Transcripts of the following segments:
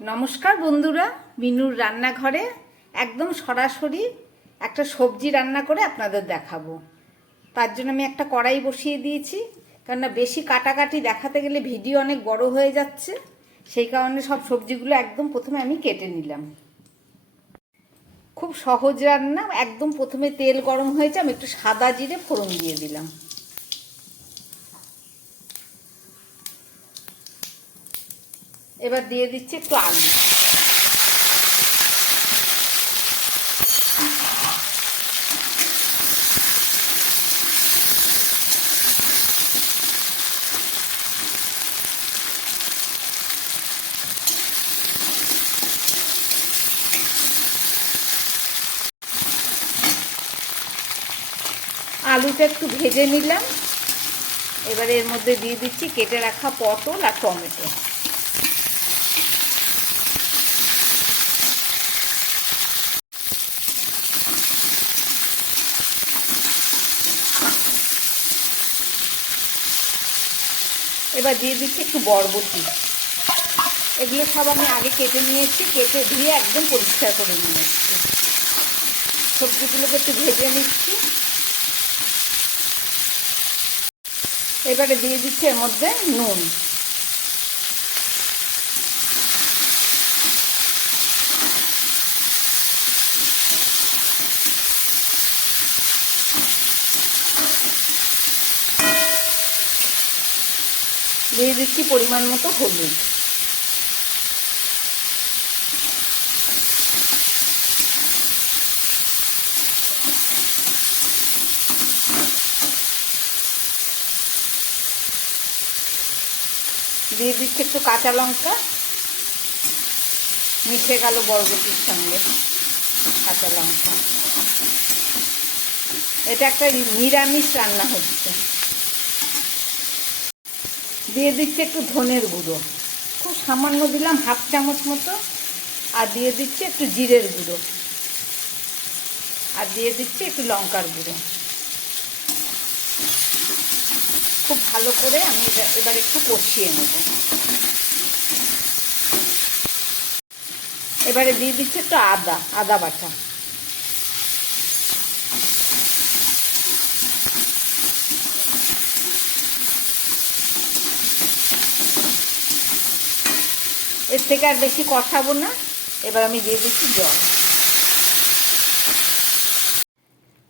নমস্কার বন্ধুরা, মিনুর রান্নাঘরে একদম সরাসরি একটা সবজি রান্না করে আপনাদের দেখাবো। তার জন্য আমি একটা কড়াই বসিয়ে দিয়েছি, কেননা বেশি কাটাকাটি দেখাতে গেলে ভিডিও অনেক বড় হয়ে যাচ্ছে। সেই কারণে সব সবজিগুলো একদম প্রথমে আমি কেটে নিলাম। খুব সহজ রান্না। একদম প্রথমে তেল গরম হয়েছে, আমি একটু সাদা জিরে ফোড়ন দিয়ে দিলাম। এবার দিয়ে দিচ্ছি একটু আলু। আলুটা একটু ভেজে নিলাম। এবারে এর মধ্যে দিয়ে দিচ্ছি কেটে রাখা পটল আর টমেটো। এবার দিয়ে দিচ্ছি একটু বরবটি। এগুলো সব আমি আগে কেটে নিয়েছি, কেটে ধুয়ে একদম পরিষ্কার করে নিয়ে এসেছি। সবজিগুলোকে একটু ভেজে নিচ্ছি। এবারে দিয়ে দিচ্ছি এর মধ্যে নুন। দিয়ে দিচ্ছি পরিমাণ মতো হলুদ। দিয়ে দিচ্ছি একটু কাঁচা লঙ্কা, মিশে গেল বরবটির সঙ্গে কাঁচা লঙ্কা। এটা একটা নিরামিষ রান্না হচ্ছে। দিয়ে দিচ্ছি একটু ধনের গুঁড়ো, খুব সামান্য দিলাম, হাফ চামচ মতো। আর দিয়ে দিচ্ছি একটু জিরের গুঁড়ো, আর দিয়ে দিচ্ছি একটু লঙ্কার গুঁড়ো। খুব ভালো করে আমি এবার একটু কষিয়ে নেব। এবারে দিয়ে দিচ্ছি একটু আদা বাটা। এর থেকে আর বেশি কষাবো না। এবার আমি দিয়ে দিচ্ছি জল।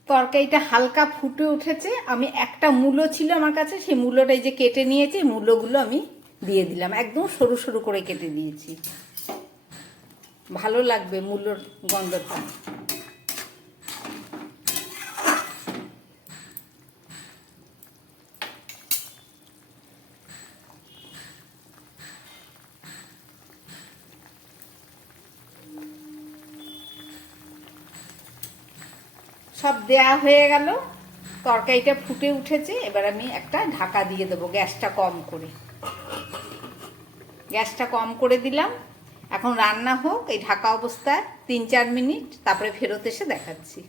তরকারিটা হালকা ফুটে উঠেছে। আমি একটা মূলো ছিল আমার কাছে, সেই মূলোটাই যে কেটে নিয়েছি, মূলোগুলো আমি দিয়ে দিলাম। একদম সরু সরু করে কেটে দিয়েছি, ভালো লাগবে মূলোর গন্ধটা। সব দেয়া হয়ে গেল, তরকারিটা ফুটে উঠেছে। এবার আমি একটা ঢাকা দিয়ে দেবো, গ্যাসটা কম করে। গ্যাসটা কম করে দিলাম। এখন রান্না হোক এই ঢাকা অবস্থায় 3-4 মিনিট, তারপরে ফেরত এসে দেখাচ্ছি।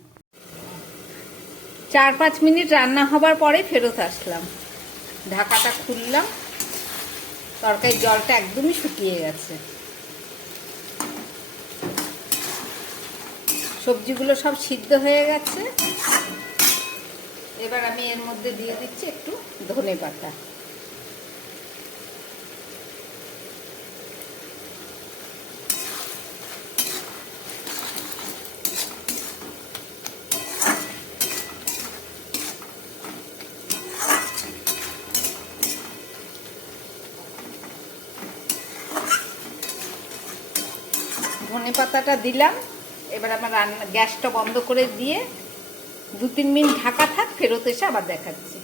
4-5 মিনিট রান্না হবার পরে ফেরত আসলাম। ঢাকাটা খুললাম, তরকারির জলটা একদমই শুকিয়ে গেছে। সবজিগুলো সব সিদ্ধ হয়ে গেছে। এবার আমি এর মধ্যে দিয়ে দিচ্ছি একটু ধনে পাতা। ধনে পাতাটা দিলাম। এবার আমার গ্যাসটা বন্ধ করে দিয়ে 2-3 মিনিট ঢাকা থাক, ফেরত এসে আবার দেখাচ্ছি।